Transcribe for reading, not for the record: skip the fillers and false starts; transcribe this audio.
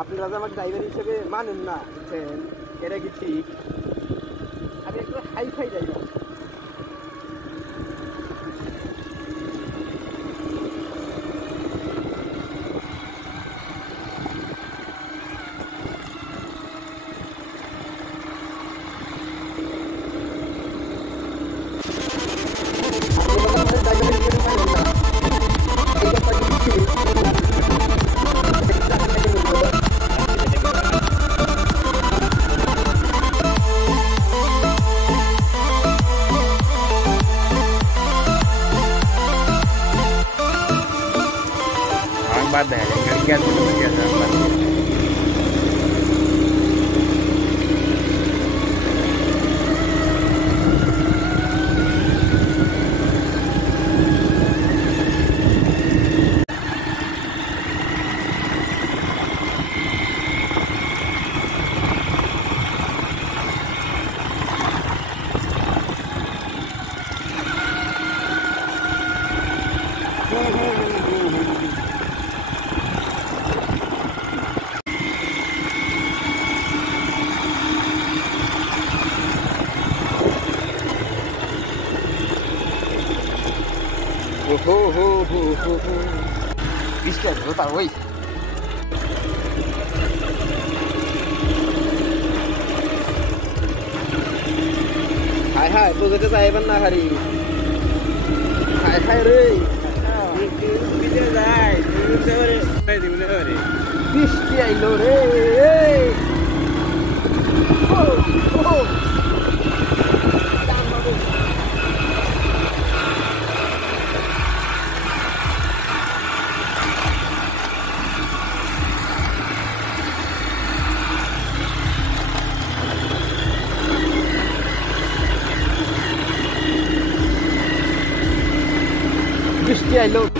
আপনারা যে আমার ড্রাইভার হিসেবে মানেন না, বুঝছেন? এটা কি ঠিক? আমি একটু হাই-ফাই ড্রাইভার। बात है क्या इसके होता वही हाय हाय तो जैसे साहेब ना हरी हाय हाय रे किती जाय रे नाही दिवले रे किती आइलो रे ओ ओ Cristiano